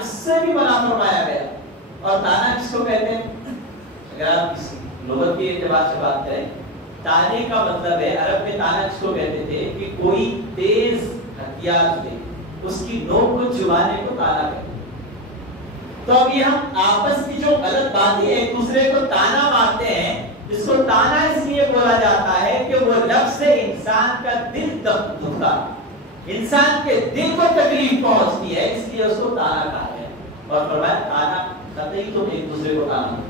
اس سے بھی منع فرمایا گیا. اور تانا کس کو کہتے ہیں؟ اگر آپ کسی لغت کے اعتبار سے بات کریں، تانے کا مطلب ہے، عرب میں تانا کس کو کہتے تھے کہ کوئی تیز ہتھیار سے اس کی نوک کو چبانے کو تانا کہتے ہیں. تو اب یہ ہم آپس کی جو غلط باتیں ایک دوسرے کو تانا مارتے ہیں، اس کو تانا اس لیے بولا جاتا ہے کہ وہ لفظ سے انسان کا دل دکھتا ہے، انسان کے دل کو تکلیف پہنچتی ہے، اس لیے اس کو تانا کہا ہے. اور فرمایا تانا قطعی تم ایک دوسرے کو تانا.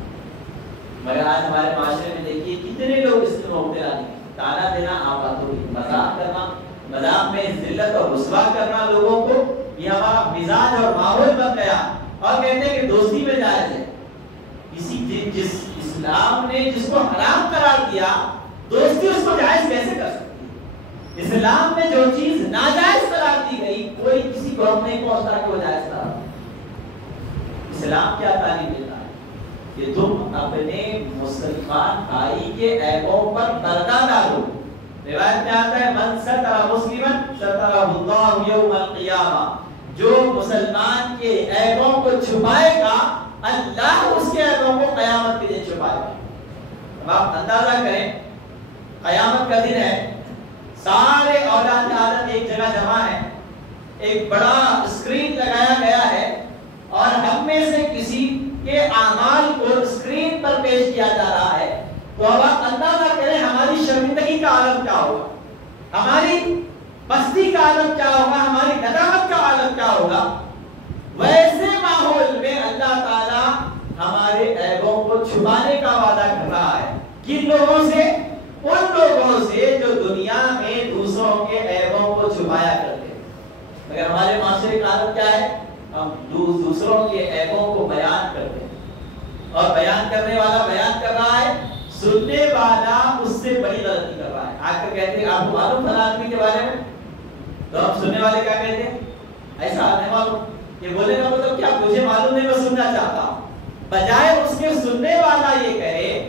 مگر آج ہمارے معاشرے میں دیکھیے کتنے لوگ اس میں مبتلا ہیں. تانا دینا عام بات ہو گئی، مذاق کرنا، مذاق میں ذلت اور رسوا کرنا لوگوں کو، یہ ہمارا مزاج اور ماحول بن گیا. اور کہتے ہیں کہ دوستی میں جائز ہے. جس اسلام نے جس کو حرام قرار دیا، دوستی اس کو جائز کیسے کر سکتی ہے؟ اسلام میں جو چیز ناجائز قرار دی گئی، کوئی کسی کو نہیں پہنچتا کہ وہ جائز قرار دی. اسلام کیا تعلیم دیتا ہے کہ تم اپنے مسلمان بھائی کے عیبوں پر پردہ ڈالو. روایت میں آتا ہے من ستر مسلما سترہ اللہ یوم القیامہ، جو مسلمان کے عیبوں کو چھپائے گا اللہ اس کے عیبوں کو قیامت کے دن چھپائے گا. اب آپ اندازہ کریں، قیامت کا دن ہے، سارے اولاد آدم ایک جگہ جمع ہے، ایک بڑا اسکرین لگایا گیا ہے اور ہم میں سے کسی کے اعمال کو اسکرین پر پیش کیا جا رہا ہے. تو اب آپ اندازہ کریں ہماری شرمندگی کا عالم کیا ہوگا، ہماری پستی کا عالم کیا ہوگا، ہماری ندامت کا عالم کیا ہوگا. ویسے ماحول میں اللہ تعالی ہمارے عیبوں کو چھپانے کا وعدہ کر رہا ہے. کن لوگوں سے؟ ان لوگوں سے جو دنیا میں دوسروں کے عیبوں کو چھپایا کرتے ہیں. مگر ہمارے معاشرے کا عالم کیا ہے؟ ہم دوسروں کے عیبوں کو بیان کرتے ہیں، اور بیان کرنے والا بیان کر رہا ہے، سننے والا اس سے بڑی غلطی کر رہا ہے. آ کر کہتے ہیں آپ کو معلوم فلاں آدمی کے بارے میں، تو ہم سننے والے کیا کہتے ہیں؟ ایسا نہیں معلوم. یہ بولنے کا مطلب کیا؟ مجھے معلوم نہیں، میں سننا چاہتا ہوں. بجائے اس کے سننے والا یہ کہے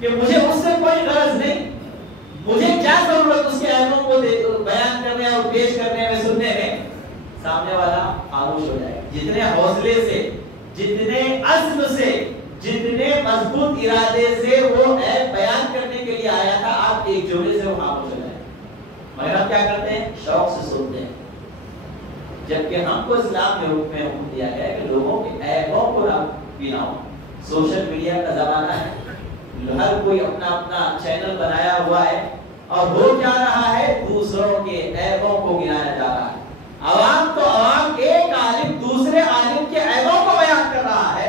کہ مجھے اس سے کوئی غرض نہیں، مجھے کیا ضرورت اس کے عیبوں کو بیان کرنے اور پیش کرنے میں، سننے میں. سامنے والا خاموش ہو جائے. جتنے حوصلے سے، جتنے عزم سے، جتنے مضبوط ارادے سے وہ عیب بیان کرنے کے لیے آیا تھا، آپ ایک جملے سے وہ خاموش ہو جائے. مگر ہم کیا کرتے ہیں؟ شوق سے سنتے ہیں. جبکہ ہم کو اسلام میں حکم دیا گیا ہے کہ لوگوں کے عیبوں کو نہ گناؤ. سوشل میڈیا کا زمانہ ہے، ہر کوئی اپنا اپنا چینل بنایا ہوا ہے، اور ہو کیا رہا ہے؟ دوسروں کے عیبوں کو گنایا جا رہا ہے. عوام تو عوام، ایک عالم دوسرے عالم کے عیبوں کو بیان کر رہا ہے.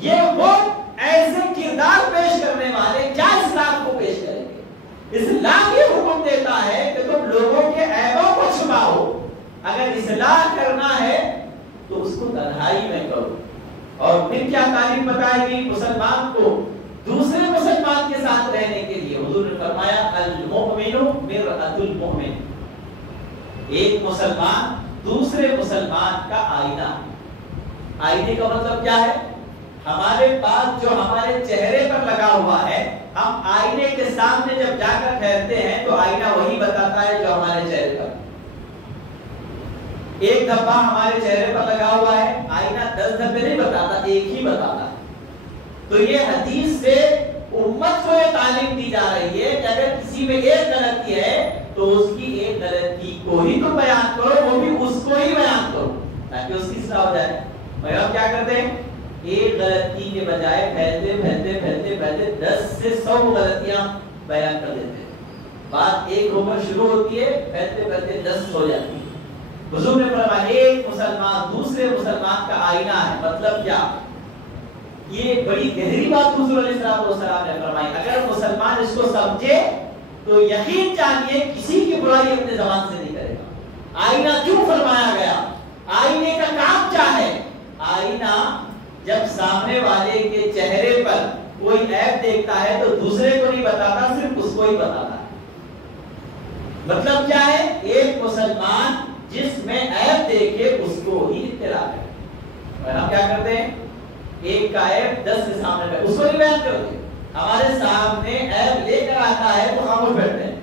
یہ وہ ایسے کردار پیش کرنے والے کیا اسلام کو پیش کریں گے؟ اسلام یہ حکم دیتا ہے کہ تم لوگوں کے عیبوں کو چھپاؤ. اگر اصلاح کرنا ہے تو اس کو تنہائی میں کرو. اور پھر کیا تعلیم بتائے گی مسلمان کو دوسرے مسلمان کے ساتھ رہنے کے لیے؟ حضور نے فرمایا المؤمن مرآۃ المؤمن، ایک مسلمان دوسرے مسلمان کا آئینہ. آئینے کا مطلب کیا ہے؟ ہمارے پاس جو ہمارے چہرے پر لگا ہوا ہے، ہم آئینے کے سامنے جب جا کر ٹھہرتے ہیں تو آئینہ وہی بتاتا ہے جو ہمارے چہرے پر. ایک دھبا ہمارے چہرے پر لگا ہوا ہے، آئینہ 10 دھبے نہیں بتاتا، ایک ہی بتاتا ہے. تو یہ حدیث سے امت کو یہ تعلیم دی جا رہی ہے کہ اگر کسی میں ایک غلطی ہے تو اس کی ایک غلطی کو ہی تو بیان کرو، وہ بھی اس کو ہی بیان کرو تاکہ اس کی اصلاح ہو جائے. مگر ہم کیا کرتے ہیں؟ ایک غلطی کے بجائے پھیلتے پھیلتے پھیلتے پھیلتے 10 سے 100 غلطیاں بیان کر دیتے ہیں. بات ایک ہو کر شروع ہوتی ہے، پھیلتے پھیلتے 10 ہو جاتی ہے. حضور نے فرمایا ایک مسلمان دوسرے مسلمان کا آئینہ ہے. مطلب کیا؟ یہ بڑی گہری بات حضور علیہ السلام نے فرمائی. اگر مسلمان اس کو سمجھے تو یقین جانیے کسی کی برائی اپنے زبان سے نہیں کرے گا. آئینہ کیوں فرمایا گیا؟ آئینے کا کام کیا ہے؟ آئینہ جب سامنے والے کے چہرے پر کوئی عیب دیکھتا ہے تو دوسرے کو نہیں بتاتا، صرف اس کو ہی بتاتا ہے. مطلب کیا ہے؟ ایک مسلمان جس میں عیب دیکھے اس کو ہی اطلاع کرے. اور ہم کیا کرتے ہیں؟ ایک کا عیب 10 کے سامنے پہ اس کو نہیں بیان کرتے. ہمارے سامنے عیب لے کر آتا ہے تو خاموش بیٹھتے ہیں،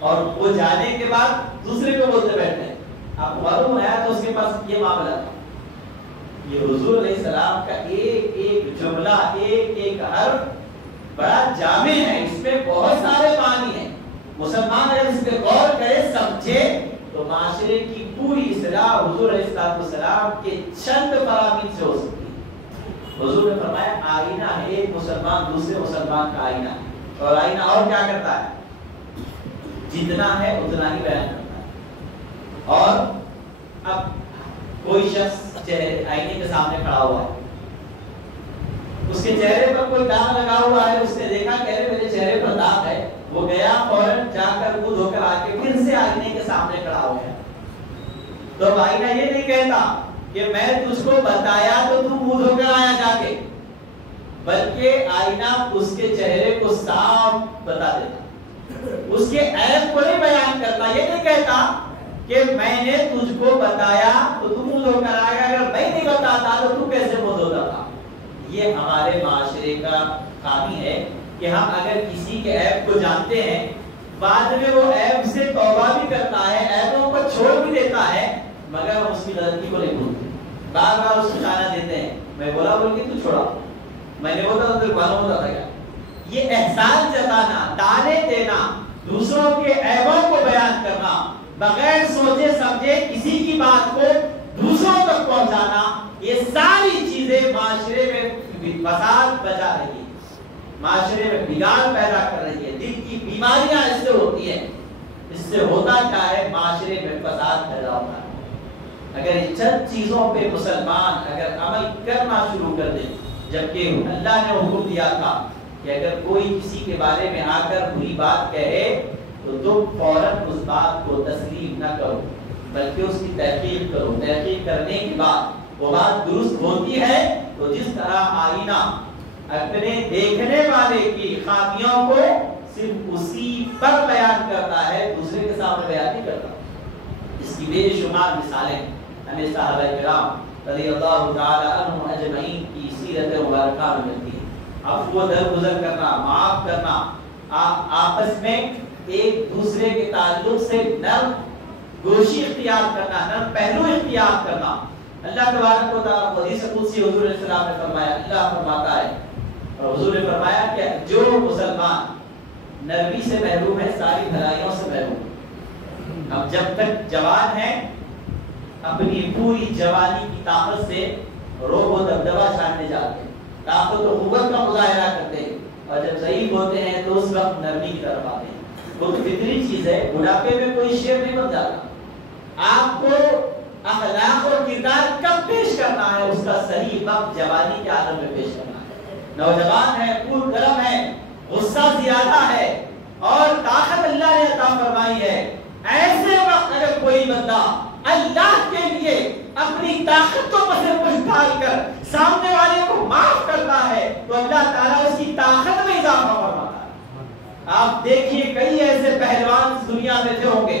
اور وہ جانے کے بعد دوسرے کو بولتے بیٹھتے ہیں. آپ کو معلوم ہے تو اس کے پاس یہ معاملہ تھا. یہ حضور علیہ السلام کا ایک ایک جملہ، ایک ایک حرف بڑا جامع ہے، اس میں بہت سارے معنی ہیں۔ مسلمان اگر اس پہ غور کرے، سمجھے، تو معاشرے کی پوری اصلاح حضور علیہ السلام کے چند فرامین سے ہو سکتی ہے۔ حضور نے فرمایا آئینہ ہے، ایک مسلمان دوسرے مسلمان کا آئینہ ہے، اور آئینہ اور کیا کرتا ہے؟ جتنا ہے اتنا ہی بیان کرتا ہے۔ اور اب کوئی شخص آئینے کے سامنے کھڑا ہوا ہے، اس کے چہرے پر کوئی داغ لگا ہوا ہے، اس نے دیکھا کہ میرے چہرے پر داغ ہے، وہ گیا فوراً جا کر منہ دھو کر آ کے پھر سے آئینے کے سامنے کھڑا ہو گیا۔ تو آئینہ یہ نہیں کہتا کہ میں تجھ کو بتایا تو تو منہ دھو کر آیا جا کے، بلکہ آئینہ اس کے چہرے کو صاف بتا دیتا، اس کے عیب کو نہیں بیان کرتا۔ یہ نہیں کہتا کہ میں نے تجھ کو بتایا تو تو منہ دھو کر آئے گا، اگر میں نہیں بتاتا تو تو کیسے منہ دھوتا تھا۔ یہ ہمارے معاشرے کا خامی ہے کہ ہم اگر کسی کے عیب کو جانتے ہیں، بعد میں وہ عیب سے توبہ بھی کرتا ہے، عیبوں کو چھوڑ بھی دیتا ہے، مگر ہم اس کی غلطی کو نہیں بھولتے، بار بار اس کو تانا دیتے ہیں، میں بولا بول کے تو چھوڑا، میں نے بولا تو معلوم ہوتا تھا کیا۔ یہ احسان جتانا، تانے دینا، دوسروں کے عیبوں کو بیان کرنا، بغیر سوچے سمجھے کسی کی بات کو دوسروں تک پہنچانا، یہ ساری چیزیں معاشرے میں فساد بچا رہی ہے، معاشرے میں بگاڑ پیدا کر رہی ہے، دل کی بیماریاں اس سے ہوتی ہیں۔ اس سے ہوتا کیا ہے؟ معاشرے میں فساد پیدا ہوتا ہے۔ اگر ان چند چیزوں پہ مسلمان اگر عمل کرنا شروع کر دیں، جبکہ اللہ نے حکم دیا تھا کہ اگر کوئی کسی کے بارے میں آ کر بری بات کہے تو تم فوراً اس بات کو تسلیم نہ کرو، بلکہ اس کی تحقیق کرو، تحقیق کرنے کے بعد وہ بات درست ہوتی ہے تو جس طرح آئینہ اپنے دیکھنے والے کی خامیوں کو صرف اسی پر بیان کرتا ہے، دوسرے کے سامنے بیان نہیں کرتا۔ اس کی بے شمار مثالیں ہمیں صحابہ کرام رضی اللہ تعالی عنہم اجمعین کی سیرت مبارکہ میں ملتی ہے۔ عفو درگزر کرنا، معاف کرنا، آپس میں ایک دوسرے کے تعلق سے نرم گوشی اختیار کرنا، نرم پہلو اختیار کرنا۔ اللہ تبارک و تعالی حدیث قدسی حضور علیہ السلام نے فرمایا، اللہ فرماتا ہے اور حضور نے فرمایا کہ جو مسلمان نرمی سے محروم ہے ساری بھلائیوں سے محروم۔ اب جب تک جوان ہیں اپنی پوری جوانی کی طاقت سے روب و دبدبہ چھاڑنے جاتے ہیں، طاقت و قوت کا مظاہرہ کرتے ہیں، اور جب ضعیف ہوتے ہیں تو اس وقت نرمی کی طرف آتے ہیں۔ وہ تو فطری چیز ہے، بڑھاپے میں کوئی شیر نہیں بن جاتا۔ آپ کو اخلاق اور کردار کب پیش کرنا ہے؟ اس کا صحیح وقت جوانی کے عالم میں پیش کرنا ہے۔ نوجوان ہے، پور گرم ہے، غصہ زیادہ ہے اور طاقت اللہ نے عطا فرمائی ہے، ایسے وقت اگر کوئی بندہ اللہ کے لیے اپنی طاقت کو پسند پش ڈال کر سامنے والے کو معاف کرتا ہے تو اللہ تعالیٰ اس کی طاقت میں اضافہ فرماتا ہے۔ آپ دیکھیے کئی ایسے پہلوان دنیا میں تھے ہوں گے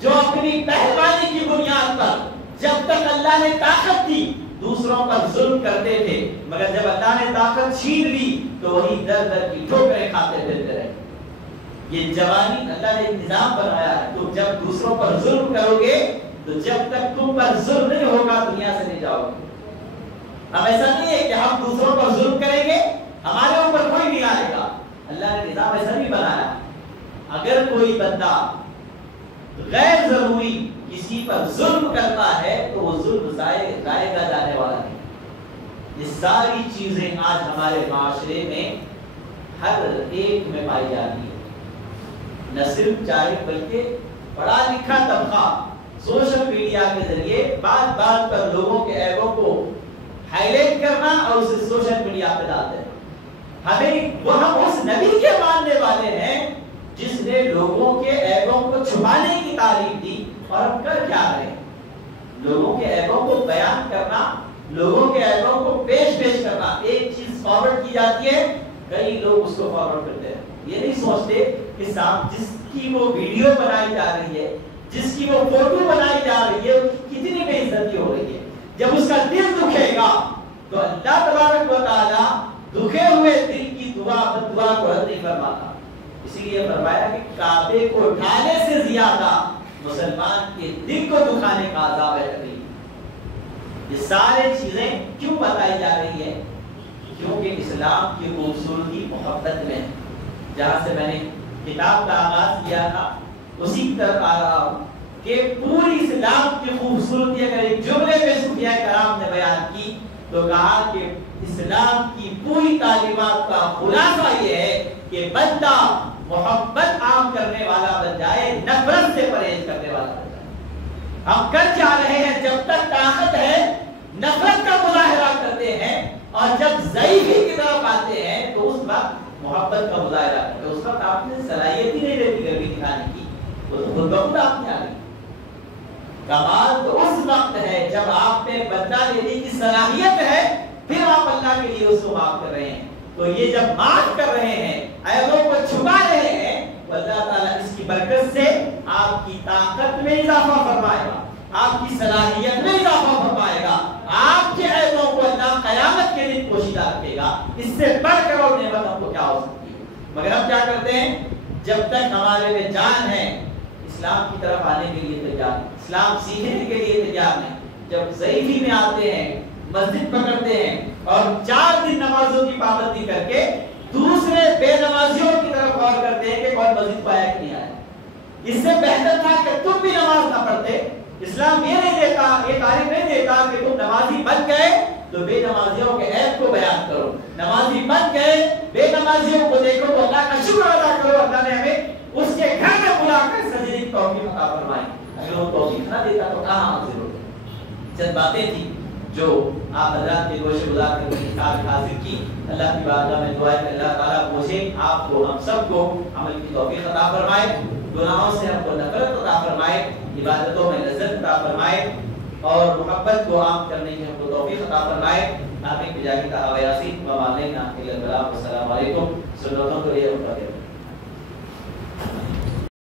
جو اپنی پہلوانی کی بنیاد پر جب تک اللہ نے طاقت دی دوسروں پر ظلم کرتے تھے، مگر جب اللہ نے طاقت چھین لی تو وہی در در کی ٹھوکریں کھاتے پھرتے رہے۔ یہ جوانی اللہ نے نظام بنایا ہے، تم جب دوسروں پر ظلم کرو گے تو جب تک تم پر ظلم نہیں ہوگا دنیا سے نہیں جاؤ گے۔ اب ایسا نہیں ہے کہ ہم دوسروں پر ظلم کریں گے ہمارے اوپر کوئی نہیں آئے گا، اللہ نے نظام ایسا نہیں بنایا۔ اگر کوئی بندہ غیر ضروری کسی پر ظلم کرتا ہے تو وہ ظلم ضائع کا جانے والا نہیں۔ یہ ساری چیزیں آج ہمارے معاشرے میں ہر ایک میں پائی جاتی ہے، نہ صرف چاہے بلکہ پڑھا لکھا طبقہ سوشل میڈیا کے ذریعے بات بات پر لوگوں کے عیبوں کو ہائی لائٹ کرنا اور اسے سوشل میڈیا پہ ڈالتے ہیں۔ ہم اس نبی کے ماننے والے ہیں جس نے لوگوں کے عیبوں کو چھپانے کی تعلیم دی، اور ہم کر کیا رہے ہیں؟ لوگوں کے عیبوں کو بیان کرنا، لوگوں کے عیبوں کو پیش کرنا۔ ایک چیز فارورڈ کی جاتی ہے، کئی لوگ اس کو فارورڈ کرتے ہیں، یہ نہیں سوچتے کہ جس کی وہ ویڈیو بنائی جا رہی ہے، جس کی وہ فوٹو بنائی جا رہی ہے، کتنی بے عزتی ہو رہی ہے۔ جب اس کا دل دکھے گا تو اللہ تبارک و تعالی دکھے ہوئے دل کی دعا بدعا کو رد نہیں فرماتا۔ اسی لیے فرمایا کہ کعبے کو ڈھانے سے زیادہ مسلمان کے دل کو دکھانے کا عذاب ہے۔ یہ ساری چیزیں کیوں بتائی جا رہی ہے؟ کیونکہ اسلام کی خوبصورتی محبت میں ہے. جہاں سے میں نے کتاب کا آغاز کیا تھا اسی کی طرف آ رہا ہوں کہ پوری اسلام کی خوبصورتی اگر ایک جملے میں صوفیاء کرام نے بیان کی تو کہا کہ اسلام کی پوری تعلیمات کا خلاصہ یہ ہے کہ بندہ محبت عام کرنے والا بن جائے، نفرت سے پرہیز کرنے والا بن جائے. ہم کر جا رہے ہیں جب تک طاقت ہے نفرت کا مظاہرہ کرتے ہیں، اور جب ضعیفی کی طرف آتے ہیں تو اس وقت محبت کا مظاہرہ کرتے ہیں. اس وقت آپ نے صلاحیت ہی نہیں رہتی گرمی دکھانے کی، وہ تو خود بخود آپ نے آ گئی. کمال تو اس وقت ہے جب آپ میں بدلہ لینے کی صلاحیت ہے، پھر آپ اللہ کے لیے اس کو معاف کر رہے ہیں. تو یہ جب معاف کر رہے ہیں، عیبوں کو چھپا رہے ہیں، اللہ تعالیٰ اس کی برکت سے آپ کی طاقت میں اضافہ فرمائے گا، آپ کی صلاحیت میں اضافہ فرمائے گا. آپ کے عیبوں کو اللہ قیامت کے دن پوشیدہ رکھے گا. اس سے بڑھ کر اور نعمت ہم کو کیا ہو سکتی ہے؟ مگر ہم کیا کرتے ہیں؟ جب تک ہمارے میں جان ہے اسلام کی طرف آنے کے لیے تیار، اسلام سیکھنے کے لیے تیار نہیں. جب ضعیفی میں آتے ہیں، مسجد پکڑتے ہیں اور 4 دن نمازوں کی پابندی کر کے دوسرے بے نمازیوں کی طرف غور کرتے ہیں کہ کون مسجد کو آیا کہ نہیں آیا. اس سے بہتر تھا کہ تم بھی نماز نہ پڑھتے. اسلام یہ نہیں دیتا، یہ تعلیم نہیں دیتا کہ تم نمازی بن گئے تو بے نمازیوں کے عیب کو بیان کرو. نمازی بن گئے، بے نمازیوں کو دیکھو تو اللہ کا شکر ادا کرو. اللہ نے ہمیں اس کے گھر میں بلا کر سجدے کی توفیق عطا فرمائی. اگر وہ توفیق نہ دیتا تو کہاں حاضر ہوتے؟ چند باتیں تھیں جو آپ حضرات کے گوشے گزار کر کے حاضر کی. اللہ کی بارگاہ میں دعا ہے کہ اللہ تعالیٰ مجھے، آپ کو، ہم سب کو عمل کی توفیق عطا فرمائے، گناہوں سے ہم کو نفرت عطا فرمائے، عبادتوں میں لذت عطا فرمائے، اور محبت کو عام کرنے کی ہم کو توفیق عطا فرمائے. آمین بجاہ تہویہ یاسین و علینا الا السلام علیکم. سنتوں کو یہ